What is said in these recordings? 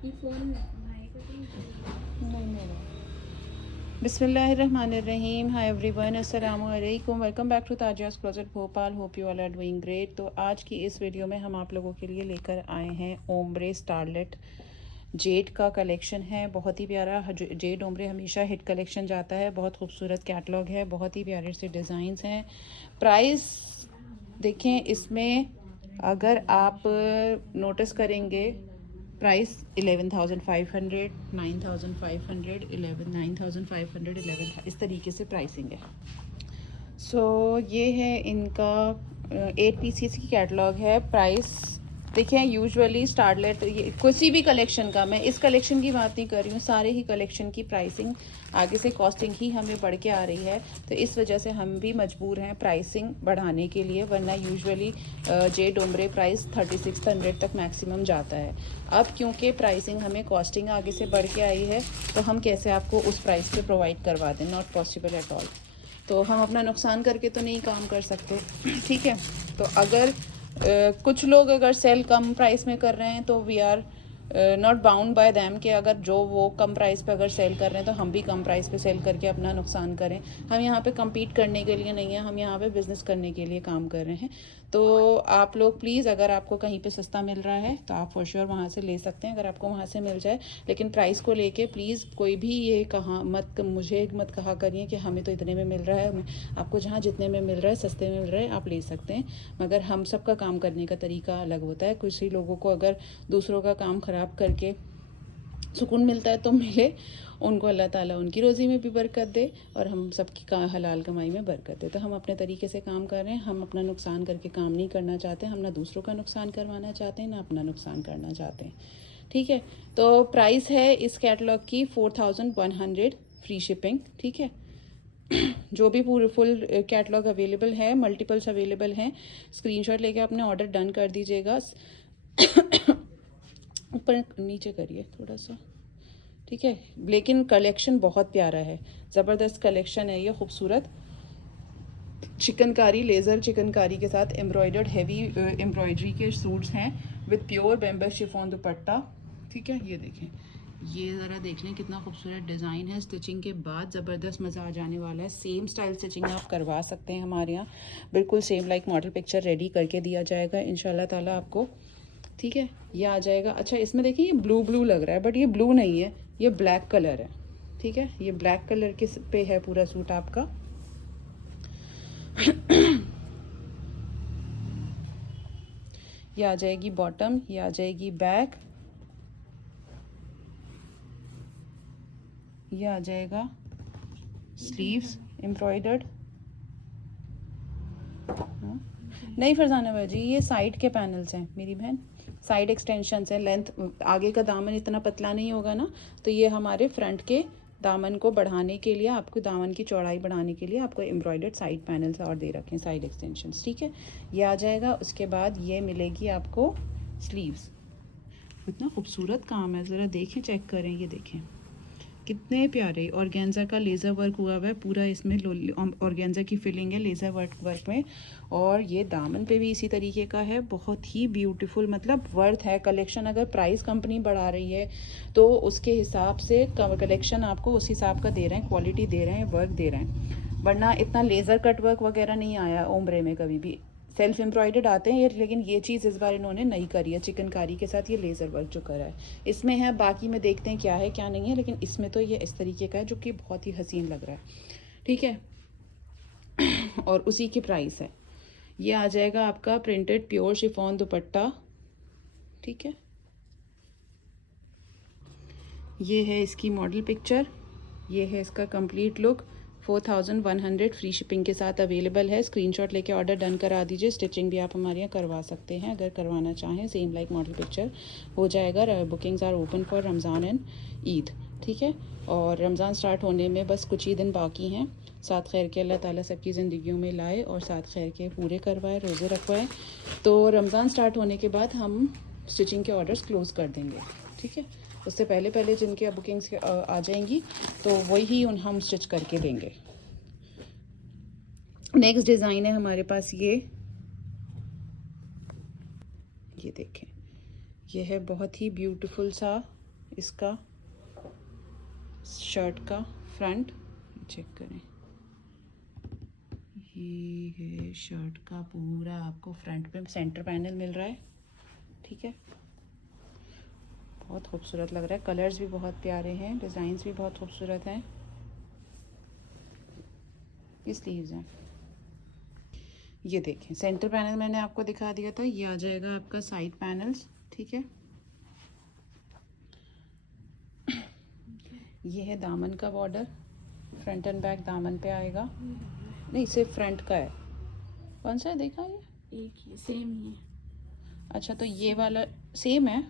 ये फ़ोन भाई का तो नहीं मेरा। बिस्मिल्लाहिर्रहमानिर्रहीम। हाय एवरीवन, अस्सलाम वालेकुम। Welcome back to Tazia's closet Bhopal. Hope you all are doing great. तो आज की इस वीडियो में हम आप लोगों के लिए लेकर आए हैं ओम्ब्रे स्टारलेट जेड का कलेक्शन है। बहुत ही प्यारा जेड ओम्ब्रे हमेशा हिट कलेक्शन जाता है। बहुत खूबसूरत कैटलॉग है, बहुत ही प्यारे से डिज़ाइंस हैं। प्राइस देखें इसमें, अगर आप नोटिस करेंगे, प्राइस 11,500, 9,500, 11, 9,500, 11, इस तरीके से प्राइसिंग है। सो ये है इनका 8 पीसीस की कैटलॉग है। प्राइस देखिए, यूजुअली स्टारलेट ये किसी भी कलेक्शन का, मैं इस कलेक्शन की बात नहीं कर रही हूँ, सारे ही कलेक्शन की प्राइसिंग आगे से कॉस्टिंग ही हमें बढ़ के आ रही है। तो इस वजह से हम भी मजबूर हैं प्राइसिंग बढ़ाने के लिए, वरना यूजुअली जे डोमरे प्राइस 3600 तक मैक्सिमम जाता है। अब क्योंकि प्राइसिंग हमें कॉस्टिंग आगे से बढ़ के आई है, तो हम कैसे आपको उस प्राइस पे प्रोवाइड करवा दें, नॉट पॉसिबल एट ऑल। तो हम अपना नुकसान करके तो नहीं काम कर सकते। ठीक है, तो अगर कुछ लोग अगर सेल कम प्राइस में कर रहे हैं तो we are not bound by them कि अगर जो वो कम प्राइस पे अगर सेल कर रहे हैं तो हम भी कम प्राइस पे सेल करके अपना नुकसान करें। हम यहाँ पे compete करने के लिए नहीं है, हम यहाँ पे बिज़नेस करने के लिए काम कर रहे हैं। तो आप लोग प्लीज़, अगर आपको कहीं पे सस्ता मिल रहा है तो आप फॉर श्योर वहाँ से ले सकते हैं, अगर आपको वहाँ से मिल जाए। लेकिन प्राइस को लेके प्लीज़ कोई भी ये मुझे मत कहा करिए कि हमें तो इतने में मिल रहा है। आपको जहाँ जितने में मिल रहा है, सस्ते में मिल रहा है, आप ले सकते हैं। मगर हम सबका काम करने का तरीका अलग होता है। कुछ ही लोगों को अगर दूसरों का काम ख़राब करके सुकून मिलता है तो मिले, उनको अल्लाह ताला उनकी रोज़ी में भी बरकत दे और हम सबकी हलाल कमाई में बरकत दे। तो हम अपने तरीके से काम कर रहे हैं, हम अपना नुकसान करके काम नहीं करना चाहते। हम ना दूसरों का नुकसान करवाना चाहते हैं, ना अपना नुकसान करना चाहते हैं। ठीक है, तो प्राइस है इस कैटलॉग की 4100 फ्री शिपिंग। ठीक है, जो भी पूरे फुल कैटलॉग अवेलेबल है, मल्टीपल्स अवेलेबल हैं, स्क्रीनशॉट लेके अपने ऑर्डर डन कर दीजिएगा। ऊपर नीचे करिए थोड़ा सा। ठीक है, लेकिन कलेक्शन बहुत प्यारा है, ज़बरदस्त कलेक्शन है ये, खूबसूरत चिकनकारी, लेज़र चिकनकारी के साथ एम्ब्रॉयडर्ड हैवी एम्ब्रॉयडरी के सूट्स हैं विद प्योर बेम्बस शिफॉन दुपट्टा। ठीक है, ये देखें, ये ज़रा देख लें कितना खूबसूरत डिज़ाइन है। स्टिचिंग के बाद ज़बरदस्त मज़ा आ जाने वाला है। सेम स्टाइल स्टिचिंग आप करवा सकते हैं हमारे यहाँ, बिल्कुल same like model picture ready करके दिया जाएगा इंशाल्लाह ताला आपको। ठीक है, ये आ जाएगा। अच्छा, इसमें देखिए ये ब्लू ब्लू लग रहा है, बट ये ब्लू नहीं है, ये ब्लैक कलर है। ठीक है, ये ब्लैक कलर के पे है पूरा सूट आपका। ये आ जाएगी बॉटम, ये आ जाएगी बैक, ये आ जाएगा स्लीव्स एम्ब्रॉयडर्ड। नहीं फरजाना भाई जी, ये साइड के पैनल्स हैं मेरी बहन, साइड एक्सटेंशंस हैं। लेंथ, आगे का दामन इतना पतला नहीं होगा ना, तो ये हमारे फ्रंट के दामन को बढ़ाने के लिए, आपको दामन की चौड़ाई बढ़ाने के लिए आपको एम्ब्रॉयडर्ड साइड पैनल्स और दे रखे हैं, साइड एक्सटेंशंस। ठीक है, ये आ जाएगा। उसके बाद ये मिलेगी आपको स्लीव्स। इतना खूबसूरत काम है, ज़रा देखें, चेक करें, ये देखें कितने प्यारे। ऑर्गेन्जा का लेज़र वर्क हुआ हुआ है पूरा, इसमें ऑर्गेन्जा की फिलिंग है लेज़र वर्क में, और ये दामन पे भी इसी तरीके का है। बहुत ही ब्यूटीफुल, मतलब वर्थ है कलेक्शन। अगर प्राइस कंपनी बढ़ा रही है तो उसके हिसाब से कलेक्शन आपको उस हिसाब का दे रहे हैं, क्वालिटी दे रहे हैं, वर्क दे रहे हैं। वरना इतना लेज़र कट वर्क वगैरह नहीं आया ओम्ब्रे में कभी भी। सेल्फ एम्ब्रॉयडर्ड आते हैं ये, लेकिन ये चीज़ इस बार इन्होंने नहीं करी है, चिकनकारी के साथ ये लेज़र वर्क जो करा है इसमें है। बाकी में देखते हैं क्या है क्या नहीं है, लेकिन इसमें तो ये इस तरीके का है जो कि बहुत ही हसीन लग रहा है। ठीक है, और उसी की प्राइस है। ये आ जाएगा आपका प्रिंटेड प्योर शिफॉन दुपट्टा। ठीक है, ये है इसकी मॉडल पिक्चर, ये है इसका कंप्लीट लुक। 4100 फ्री शिपिंग के साथ अवेलेबल है। स्क्रीनशॉट लेके ऑर्डर डन करा दीजिए। स्टिचिंग भी आप हमारे यहाँ करवा सकते हैं अगर करवाना चाहें, सेम लाइक मॉडल पिक्चर हो जाएगा। Bookings are open for Ramzan and Eid. ठीक है, और रमज़ान स्टार्ट होने में बस कुछ ही दिन बाकी हैं। साथ खैर के अल्लाह ताला सबकी ज़िंदगियों में लाए और साथ खैर के पूरे करवाए, रोज़े रखवाए। तो रमज़ान स्टार्ट होने के बाद हम स्टिचिंग के ऑर्डर्स क्लोज़ कर देंगे। ठीक है, उससे पहले पहले जिनके बुकिंग्स आ जाएंगी तो वही हम स्टिच करके देंगे। नेक्स्ट डिज़ाइन है हमारे पास ये देखें, ये है बहुत ही ब्यूटीफुल सा इसका शर्ट का फ्रंट, चेक करें, ये है शर्ट का पूरा आपको फ्रंट पे सेंटर पैनल मिल रहा है। ठीक है, बहुत खूबसूरत लग रहा है, कलर्स भी बहुत प्यारे हैं, डिज़ाइंस भी बहुत खूबसूरत हैं। ये स्लीव्स हैं, ये देखें सेंटर पैनल मैंने आपको दिखा दिया था, ये आ जाएगा आपका साइड पैनल्स। ठीक है, ये है दामन का बॉर्डर, फ्रंट एंड बैक दामन पे आएगा। नहीं, सिर्फ फ्रंट का है। कौन सा है देखा, ये एक ही सेम ही है। अच्छा, तो ये वाला सेम है,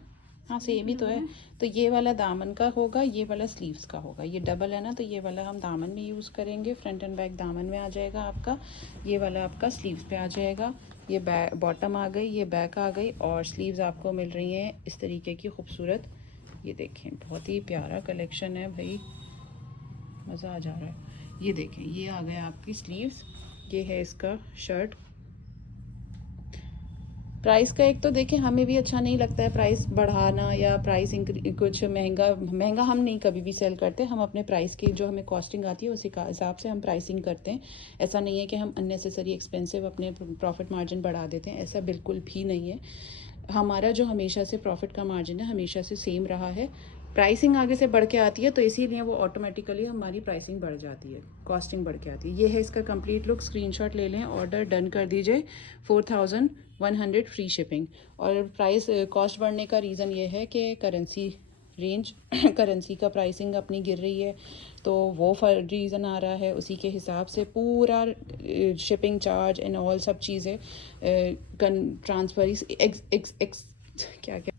हाँ सेम ही तो है। तो ये वाला दामन का होगा, ये वाला स्लीव्स का होगा, ये डबल है ना, तो ये वाला हम दामन में यूज़ करेंगे, फ्रंट एंड बैक दामन में आ जाएगा आपका, ये वाला आपका स्लीव्स पे आ जाएगा। ये बैक बॉटम आ गई, ये बैक आ गई, और स्लीव्स आपको मिल रही हैं इस तरीके की खूबसूरत। ये देखें, बहुत ही प्यारा कलेक्शन है भाई, मज़ा आ जा रहा है। ये देखें, ये आ गया आपकी स्लीव्स, ये है इसका शर्ट। प्राइस का एक तो देखें, हमें भी अच्छा नहीं लगता है प्राइस बढ़ाना या प्राइस कुछ महंगा हम नहीं कभी भी सेल करते। हम अपने प्राइस की जो हमें कॉस्टिंग आती है उसी का हिसाब से हम प्राइसिंग करते हैं। ऐसा नहीं है कि हम अननेसेसरी एक्सपेंसिव अपने प्रॉफिट मार्जिन बढ़ा देते हैं, ऐसा बिल्कुल भी नहीं है। हमारा जो हमेशा से प्रॉफिट का मार्जिन है हमेशा से सेम रहा है। प्राइसिंग आगे से बढ़ के आती है तो इसीलिए वो ऑटोमेटिकली हमारी प्राइसिंग बढ़ जाती है, कॉस्टिंग बढ़ के आती है। ये है इसका कंप्लीट लुक, स्क्रीनशॉट ले लें, ऑर्डर डन कर दीजिए। 4100 फ्री शिपिंग। और प्राइस कॉस्ट बढ़ने का रीज़न ये है कि करेंसी रेंज करेंसी का प्राइसिंग अपनी गिर रही है, तो वो रीज़न आ रहा है। उसी के हिसाब से पूरा शिपिंग चार्ज एंड ऑल सब चीज़ें, ट्रांसफर क्या क्या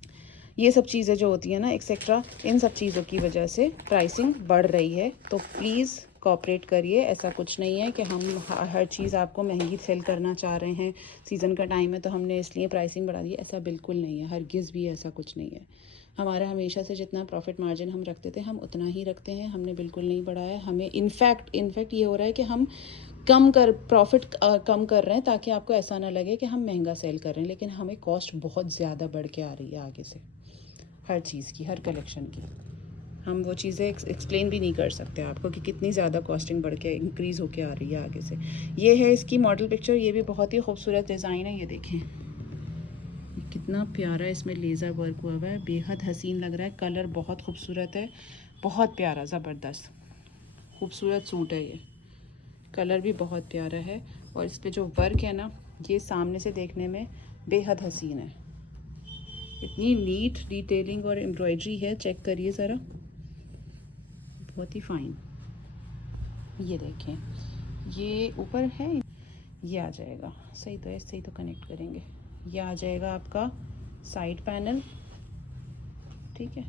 ये सब चीज़ें जो होती हैं ना एक्सेट्रा, इन सब चीज़ों की वजह से प्राइसिंग बढ़ रही है। तो प्लीज़ कोऑपरेट करिए, ऐसा कुछ नहीं है कि हम हर चीज़ आपको महंगी सेल करना चाह रहे हैं, सीज़न का टाइम है तो हमने इसलिए प्राइसिंग बढ़ा दी, ऐसा बिल्कुल नहीं है, हरगिज़ भी ऐसा कुछ नहीं है। हमारा हमेशा से जितना प्रॉफिट मार्जिन हम रखते थे हम उतना ही रखते हैं, हमने बिल्कुल नहीं बढ़ाया। हमें इनफैक्ट ये हो रहा है कि हम प्रॉफिट कम कर रहे हैं ताकि आपको ऐसा ना लगे कि हम महंगा सेल कर रहे हैं, लेकिन हमें कॉस्ट बहुत ज़्यादा बढ़ के आ रही है आगे से, हर चीज़ की, हर कलेक्शन की। हम वो चीज़ें एक्सप्लेन भी नहीं कर सकते आपको कि कितनी ज़्यादा कॉस्टिंग बढ़ के इंक्रीज़ होके आ रही है आगे से। ये है इसकी मॉडल पिक्चर, ये भी बहुत ही खूबसूरत डिज़ाइन है। ये देखें, ये कितना प्यारा इसमें लेज़र वर्क हुआ हुआ है, बेहद हसीन लग रहा है, कलर बहुत खूबसूरत है, बहुत प्यारा, ज़बरदस्त खूबसूरत सूट है ये, कलर भी बहुत प्यारा है। और इस पर जो वर्क है ना, ये सामने से देखने में बेहद हसीन है, इतनी नीट डिटेलिंग और एम्ब्रॉयडरी है, चेक करिए ज़रा, बहुत ही फाइन। ये देखें, ये ऊपर है, ये आ जाएगा, सही तो है, सही तो कनेक्ट करेंगे, ये आ जाएगा आपका साइड पैनल। ठीक है,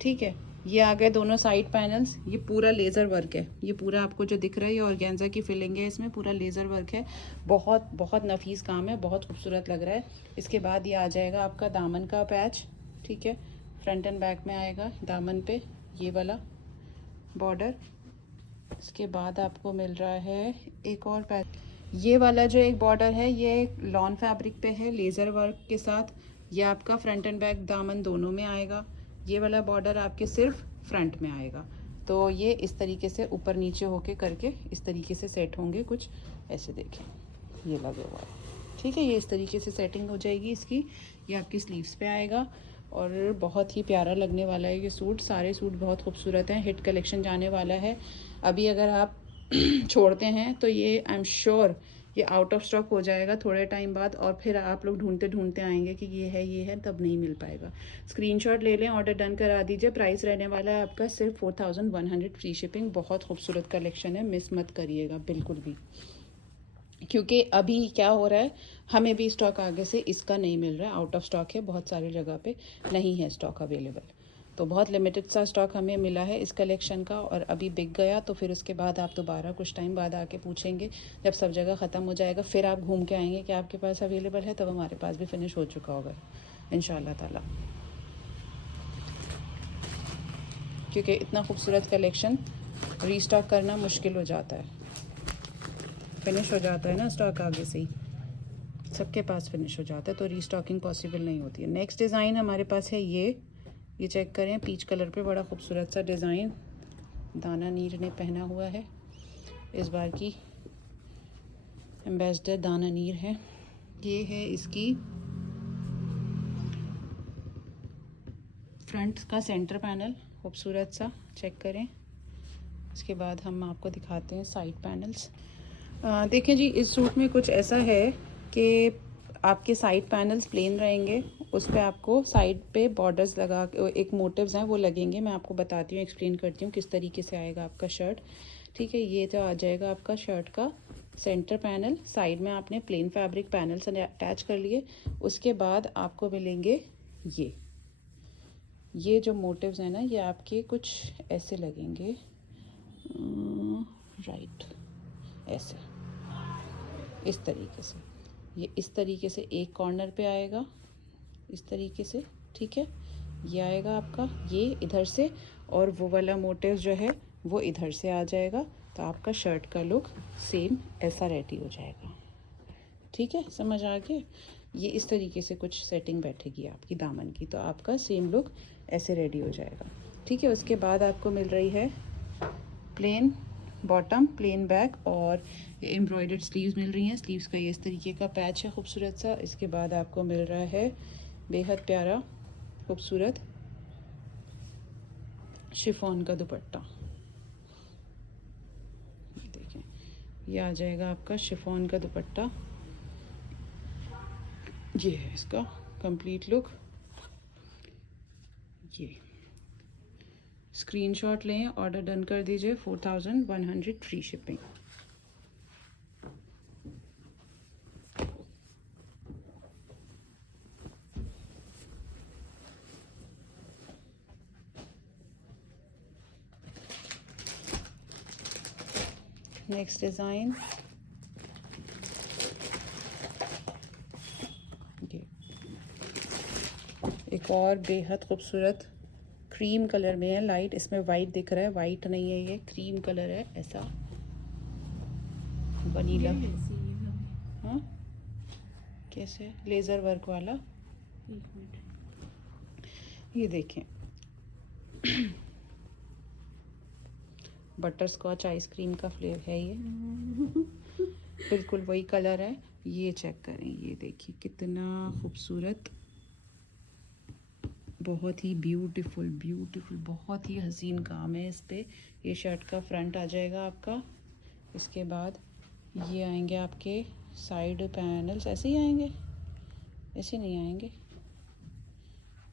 ठीक है, ये आ गए दोनों साइड पैनल्स। ये पूरा लेज़र वर्क है, ये पूरा आपको जो दिख रहा है ये ऑर्गेन्जा की फिलिंग है, इसमें पूरा लेज़र वर्क है, बहुत बहुत नफीस काम है, बहुत खूबसूरत लग रहा है। इसके बाद ये आ जाएगा आपका दामन का पैच। ठीक है, फ्रंट एंड बैक में आएगा दामन पे ये वाला बॉर्डर। इसके बाद आपको मिल रहा है एक और पैच, ये वाला जो एक बॉर्डर है ये लॉन फैब्रिक पे है लेज़र वर्क के साथ, ये आपका फ्रंट एंड बैक दामन दोनों में आएगा। ये वाला बॉर्डर आपके सिर्फ फ्रंट में आएगा। तो ये इस तरीके से ऊपर नीचे होके करके इस तरीके से सेट होंगे, कुछ ऐसे देखें, ये लगे हुआ है। ठीक है, ये इस तरीके से सेटिंग हो जाएगी इसकी, ये आपकी स्लीव्स पे आएगा और बहुत ही प्यारा लगने वाला है ये सूट। सारे सूट बहुत खूबसूरत हैं, हिट कलेक्शन जाने वाला है। अभी अगर आप छोड़ते हैं तो ये आई एम श्योर ये आउट ऑफ स्टॉक हो जाएगा थोड़े टाइम बाद, और फिर आप लोग ढूंढते ढूंढते आएंगे कि ये है, तब नहीं मिल पाएगा। स्क्रीनशॉट ले लें, ऑर्डर डन करा दीजिए। प्राइस रहने वाला है आपका सिर्फ 4100 फ्री शिपिंग। बहुत खूबसूरत कलेक्शन है, मिस मत करिएगा बिल्कुल भी, क्योंकि अभी क्या हो रहा है, हमें भी स्टॉक आगे से इसका नहीं मिल रहा है, आउट ऑफ स्टॉक है, बहुत सारी जगह पे नहीं है स्टॉक अवेलेबल। तो बहुत लिमिटेड सा स्टॉक हमें मिला है इस कलेक्शन का, और अभी बिक गया तो फिर उसके बाद आप दोबारा कुछ टाइम बाद आके पूछेंगे, जब सब जगह ख़त्म हो जाएगा फिर आप घूम के आएंगे कि आपके पास अवेलेबल है, तब हमारे पास भी फिनिश हो चुका होगा इंशाल्लाह ताला। क्योंकि इतना खूबसूरत कलेक्शन रीस्टॉक करना मुश्किल हो जाता है, फिनिश हो जाता है ना स्टॉक आगे से ही, सबके पास फिनिश हो जाता है, तो रीस्टॉकिंग पॉसिबल नहीं होती है। नेक्स्ट डिज़ाइन हमारे पास है ये ये चेक करें, पीच कलर पे बड़ा खूबसूरत सा डिज़ाइन दाना नीर ने पहना हुआ है। इस बार की एम्बेसडर दाना नीर है। ये है इसकी फ्रंट का सेंटर पैनल, खूबसूरत सा, चेक करें। इसके बाद हम आपको दिखाते हैं साइड पैनल्स। देखें जी, इस सूट में कुछ ऐसा है कि आपके साइड पैनल्स प्लेन रहेंगे, उस पर आपको साइड पे बॉर्डर्स लगा एक मोटिव्स हैं वो लगेंगे। मैं आपको बताती हूँ, एक्सप्लेन करती हूँ किस तरीके से आएगा आपका शर्ट। ठीक है, ये तो आ जाएगा आपका शर्ट का सेंटर पैनल। साइड में आपने प्लेन फैब्रिक पैनल्स अटैच कर लिए। उसके बाद आपको मिलेंगे ये जो मोटिव्स हैं ना, ये आपके कुछ ऐसे लगेंगे, राइट, ऐसे, इस तरीके से। ये इस तरीके से एक कॉर्नर पे आएगा, इस तरीके से। ठीक है, ये आएगा आपका ये इधर से, और वो वाला मोटिव जो है वो इधर से आ जाएगा। तो आपका शर्ट का लुक सेम ऐसा रेडी हो जाएगा। ठीक है, समझ आ गया। ये इस तरीके से कुछ सेटिंग बैठेगी आपकी दामन की, तो आपका सेम लुक ऐसे रेडी हो जाएगा। ठीक है, उसके बाद आपको मिल रही है प्लेन बॉटम, प्लेन बैक, और एम्ब्रॉयडर्ड स्लीव्स मिल रही हैं। स्लीव्स का ये इस तरीके का पैच है खूबसूरत सा। इसके बाद आपको मिल रहा है बेहद प्यारा खूबसूरत शिफॉन का दुपट्टा। देखें, ये आ जाएगा आपका शिफॉन का दुपट्टा। ये है इसका कंप्लीट लुक। ये स्क्रीनशॉट लें, ऑर्डर डन कर दीजिए। 4100 फ्री शिपिंग। नेक्स्ट डिज़ाइन, ये एक और बेहद खूबसूरत क्रीम कलर में है। लाइट इसमें वाइट दिख रहा है, वाइट नहीं है, ये क्रीम कलर है, ऐसा वनीला। हाँ, कैसे लेज़र वर्क वाला। ये देखें, बटर स्कॉच आइसक्रीम का फ्लेवर है ये, बिल्कुल वही कलर है। ये चेक करें, ये देखिए कितना खूबसूरत, बहुत ही ब्यूटीफुल ब्यूटीफुल, बहुत ही हसीन काम है इस पे। ये शर्ट का फ्रंट आ जाएगा आपका। इसके बाद ये आएंगे आपके साइड पैनल्स, ऐसे ही आएंगे, ऐसे नहीं आएंगे,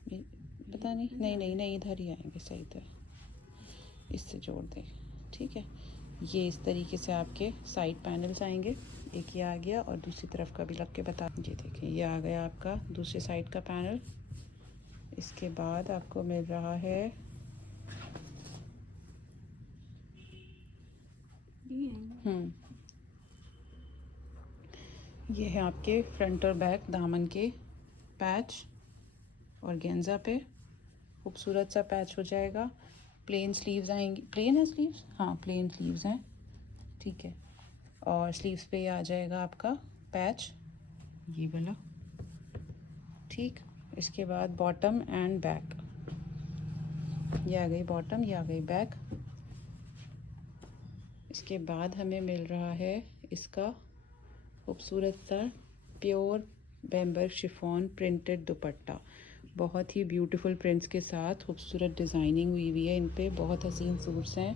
पता नहीं, नहीं इधर ही आएंगे, सही था, इससे जोड़ दें। ठीक है, ये इस तरीके से आपके साइड पैनल्स आएंगे। एक ये आ गया, और दूसरी तरफ का भी लग के बता, ये देखिए ये आ गया आपका दूसरे साइड का पैनल। इसके बाद आपको मिल रहा है ये है आपके फ्रंट और बैक दामन के पैच, और गेंजा पे खूबसूरत सा पैच हो जाएगा। प्लेन स्लीव्स आएंगी, प्लेन है स्लीव्स, हाँ प्लेन स्लीव्स हैं। ठीक है, और स्लीव्स पे ये आ जाएगा आपका पैच, ये वाला। ठीक, इसके बाद बॉटम एंड बैक, ये आ गई बॉटम, ये आ गई बैक। इसके बाद हमें मिल रहा है इसका खूबसूरत सा प्योर बैम्बर शिफॉन प्रिंटेड दुपट्टा, बहुत ही ब्यूटीफुल प्रिंट्स के साथ खूबसूरत डिज़ाइनिंग हुई हुई है इन पे, बहुत हसीन सूट्स हैं।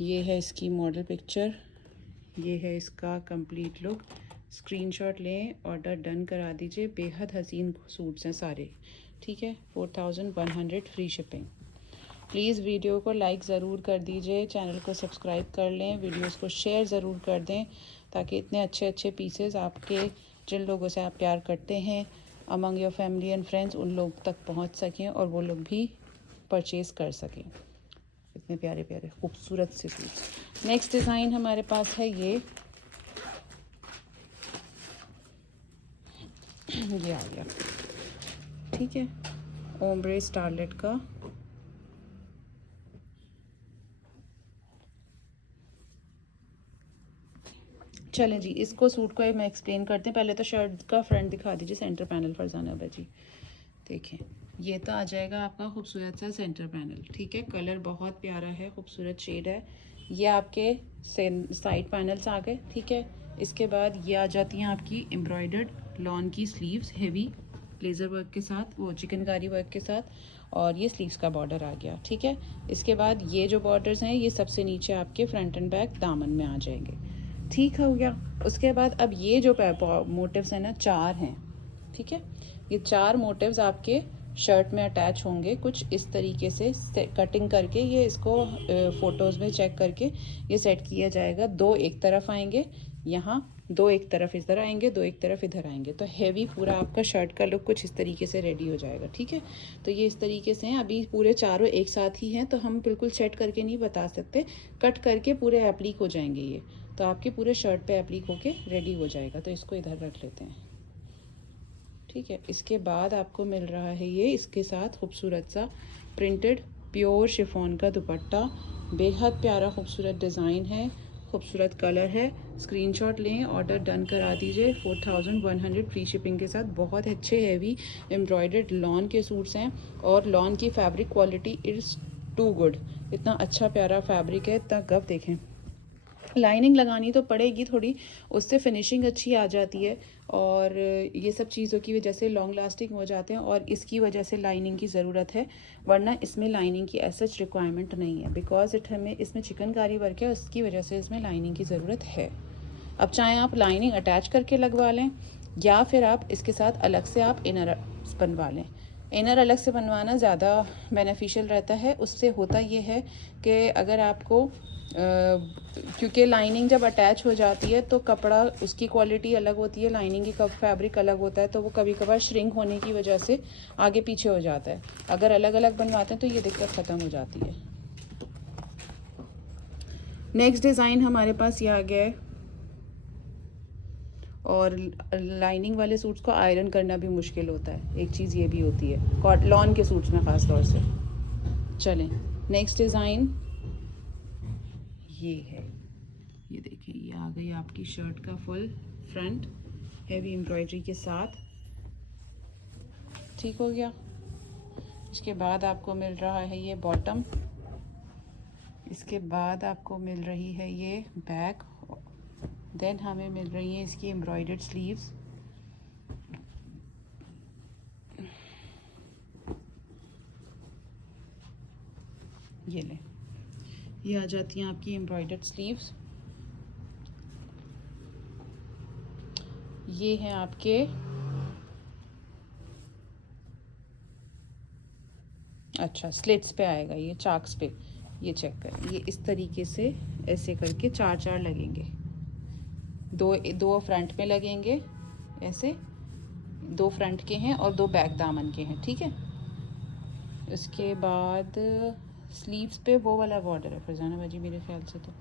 ये है इसकी मॉडल पिक्चर, ये है इसका कंप्लीट लुक। स्क्रीनशॉट लें, ऑर्डर डन करा दीजिए। बेहद हसीन सूट्स हैं सारे। ठीक है, 4100 फ्री शिपिंग। प्लीज़ वीडियो को लाइक ज़रूर कर दीजिए, चैनल को सब्सक्राइब कर लें, वीडियोस को शेयर ज़रूर कर दें, ताकि इतने अच्छे अच्छे पीसेस आपके, जिन लोगों से आप प्यार करते हैं, among your family and friends, उन लोग तक पहुंच सकें और वो लोग भी परचेज़ कर सकें। इतने प्यारे प्यारे खूबसूरत से सूट्स। नेक्स्ट डिज़ाइन हमारे पास है ये आ गया। ठीक है, ओम्ब्रे स्टारलेट का चलें जी, इसको सूट को मैं एक्सप्लेन करते हैं। पहले तो शर्ट का फ्रंट दिखा दीजिए, सेंटर पैनल फरजाना जी। देखें, ये तो आ जाएगा आपका खूबसूरत सा सेंटर पैनल। ठीक है, कलर बहुत प्यारा है, खूबसूरत शेड है। ये आपके साइड पैनल्स आ गए। ठीक है, इसके बाद ये आ जाती हैं आपकी एम्ब्रॉयडर्ड लॉन की स्लीव्स, हेवी लेज़र वर्क के साथ, वो चिकनकारी वर्क के साथ, और ये स्लीव्स का बॉर्डर आ गया। ठीक है, इसके बाद ये जो बॉर्डर्स हैं ये सबसे नीचे आपके फ्रंट एंड बैक दामन में आ जाएंगे। ठीक हो गया। उसके बाद अब ये जो मोटिव्स हैं ना, 4 हैं। ठीक है, ये 4 मोटिव्स आपके शर्ट में अटैच होंगे कुछ इस तरीके से कटिंग करके। ये इसको फ़ोटोज़ में चेक करके ये सेट किया जाएगा। 2 एक तरफ आएंगे यहाँ, 2 एक तरफ इधर आएंगे, 2 एक तरफ इधर आएंगे, तो हैवी पूरा आपका शर्ट का लुक कुछ इस तरीके से रेडी हो जाएगा। ठीक है, तो ये इस तरीके से हैं। अभी पूरे चारों एक साथ ही हैं तो हम बिल्कुल सेट करके नहीं बता सकते, कट करके पूरे एप्लीक हो जाएंगे ये, तो आपके पूरे शर्ट पे एप्लीक होके रेडी हो जाएगा। तो इसको इधर रख लेते हैं। ठीक है, इसके बाद आपको मिल रहा है ये इसके साथ खूबसूरत सा प्रिंटेड प्योर शिफॉन का दुपट्टा। बेहद प्यारा खूबसूरत डिज़ाइन है, खूबसूरत कलर है। स्क्रीनशॉट लें, ऑर्डर डन करा दीजिए। 4100 फ्री शिपिंग के साथ। बहुत अच्छे हैवी एम्ब्रॉयडर्ड लॉन के सूट्स हैं, और लॉन की fabric quality is too good. इतना अच्छा प्यारा फैब्रिक है, इतना गफ देखें। लाइनिंग लगानी तो पड़ेगी थोड़ी, उससे फिनिशिंग अच्छी आ जाती है, और ये सब चीज़ों की वजह से लॉन्ग लास्टिंग हो जाते हैं, और इसकी वजह से लाइनिंग की ज़रूरत है, वरना इसमें लाइनिंग की ऐसा रिक्वायरमेंट नहीं है। बिकॉज हमें इसमें चिकनकारी वर्क है, उसकी वजह से इसमें लाइनिंग की ज़रूरत है। अब चाहे आप लाइनिंग अटैच करके लगवा लें, या फिर आप इसके साथ अलग से आप इनर बनवा लें। इनर अलग से बनवाना ज़्यादा बेनिफिशियल रहता है। उससे होता ये है कि अगर आपको क्योंकि लाइनिंग जब अटैच हो जाती है तो कपड़ा उसकी क्वालिटी अलग होती है, लाइनिंग की कब फैब्रिक अलग होता है, तो वो कभी कभार श्रिंक होने की वजह से आगे पीछे हो जाता है। अगर अलग अलग बनवाते हैं तो ये दिक्कत ख़त्म हो जाती है। नेक्स्ट डिज़ाइन हमारे पास ये आ गया है, और लाइनिंग वाले सूट्स को आयरन करना भी मुश्किल होता है, एक चीज़ ये भी होती है लॉन के सूट्स में ख़ास तौर से। चलें, नेक्स्ट डिज़ाइन ये है। ये देखिए, ये आ गई आपकी शर्ट का फुल फ्रंट हैवी एम्ब्रॉयडरी के साथ। ठीक हो गया। इसके बाद आपको मिल रहा है ये बॉटम, इसके बाद आपको मिल रही है ये बैक, देन हमें मिल रही है इसकी एम्ब्रॉयडर्ड स्लीव्स। ये ले, ये आ जाती हैं आपकी एम्ब्रॉयडर्ड स्लीव्स। ये हैं आपके अच्छा स्लिट्स पे आएगा, ये चाक्स पे, ये चेक करें, ये इस तरीके से ऐसे करके 4-4 लगेंगे। दो फ्रंट में लगेंगे ऐसे, 2 फ्रंट के हैं और 2 बैक दामन के हैं। ठीक है, इसके बाद स्लीव्स पे वो वाला बॉर्डर है फरजाना बाजी मेरे ख्याल से, तो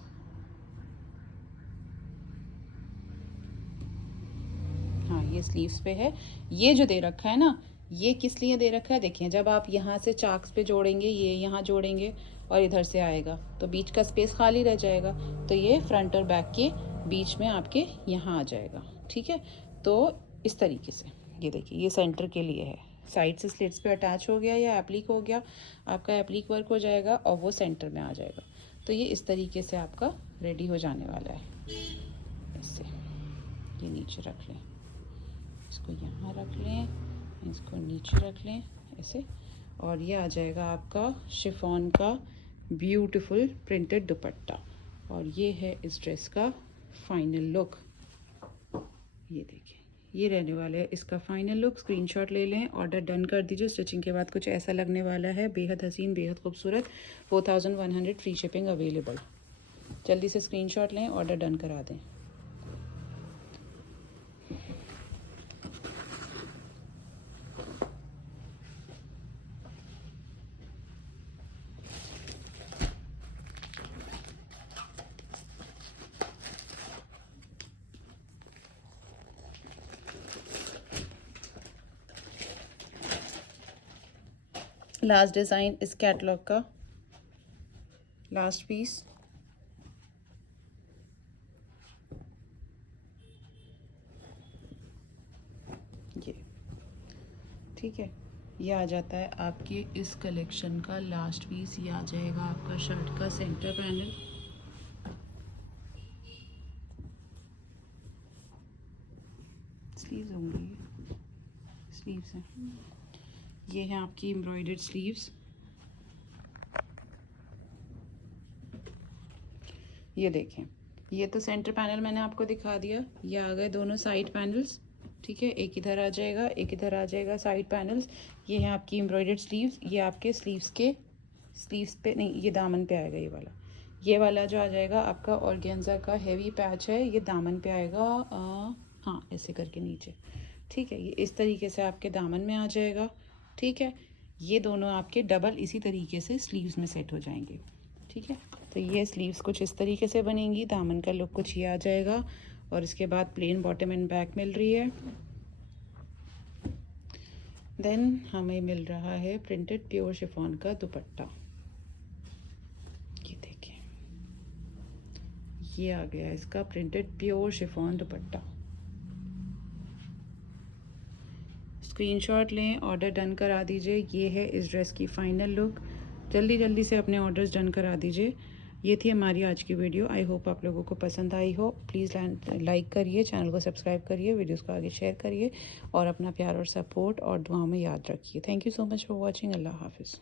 हाँ ये स्लीव्स पे है। ये जो दे रखा है ना, ये किस लिए दे रखा है, देखिए जब आप यहाँ से चाक्स पे जोड़ेंगे, ये यहाँ जोड़ेंगे और इधर से आएगा तो बीच का स्पेस खाली रह जाएगा, तो ये फ्रंट और बैक के बीच में आपके यहाँ आ जाएगा। ठीक है, तो इस तरीके से ये देखिए, ये सेंटर के लिए है। साइड से स्लिट्स पे अटैच हो गया या एप्लीक हो गया, आपका एप्लीक वर्क हो जाएगा और वो सेंटर में आ जाएगा। तो ये इस तरीके से आपका रेडी हो जाने वाला है। ऐसे ये नीचे रख लें, इसको यहाँ रख लें, इसको नीचे रख लें ऐसे, और ये आ जाएगा आपका शिफॉन का ब्यूटीफुल प्रिंटेड दुपट्टा। और ये है इस ड्रेस का फाइनल लुक। ये देखिए, ये रहने वाला है इसका फाइनल लुक। स्क्रीनशॉट ले लें, ऑर्डर डन कर दीजिए। स्टिचिंग के बाद कुछ ऐसा लगने वाला है, बेहद हसीन, बेहद खूबसूरत। 4100 फ्री शिपिंग अवेलेबल। जल्दी से स्क्रीनशॉट लें, ऑर्डर डन करा दें। लास्ट डिज़ाइन इस कैटलॉग का, लास्ट पीस। ये ठीक है, ये आ जाता है आपके इस कलेक्शन का लास्ट पीस। ये आ जाएगा आपका शर्ट का सेंटर पैनल। स्लीव्स होंगी, स्लीव्स हैं, ये हैं आपकी एम्ब्रॉयडर्ड स्लीव्स। ये देखें, ये तो सेंटर पैनल मैंने आपको दिखा दिया। ये आ गए दोनों साइड पैनल्स, ठीक है, एक इधर आ जाएगा, एक इधर आ जाएगा साइड पैनल्स। ये है आपकी एम्ब्रॉयडर्ड स्लीव्स। ये आपके स्लीव्स पे नहीं, ये दामन पे आएगा ये वाला। ये वाला जो आ जाएगा आपका ऑर्गेन्जा का हेवी पैच है, ये दामन पे आएगा। हाँ, ऐसे करके नीचे, ठीक है। ये इस तरीके से आपके दामन में आ जाएगा, ठीक है। ये दोनों आपके डबल इसी तरीके से स्लीव्स में सेट हो जाएंगे, ठीक है। तो ये स्लीव्स कुछ इस तरीके से बनेंगी, दामन का लुक कुछ ये आ जाएगा, और इसके बाद प्लेन बॉटम एंड बैक मिल रही है। देन हमें मिल रहा है प्रिंटेड प्योर शिफॉन का दुपट्टा। ये देखिए, ये आ गया इसका प्रिंटेड प्योर शिफॉन दुपट्टा। स्क्रीनशॉट लें, ऑर्डर डन करा दीजिए। ये है इस ड्रेस की फ़ाइनल लुक। जल्दी जल्दी से अपने ऑर्डर्स डन करा दीजिए। ये थी हमारी आज की वीडियो। आई होप आप लोगों को पसंद आई हो। प्लीज़ लाइक करिए, चैनल को सब्सक्राइब करिए, वीडियोस को आगे शेयर करिए, और अपना प्यार और सपोर्ट और दुआओं में याद रखिए। Thank you so much for watching. अल्लाह हाफिज़।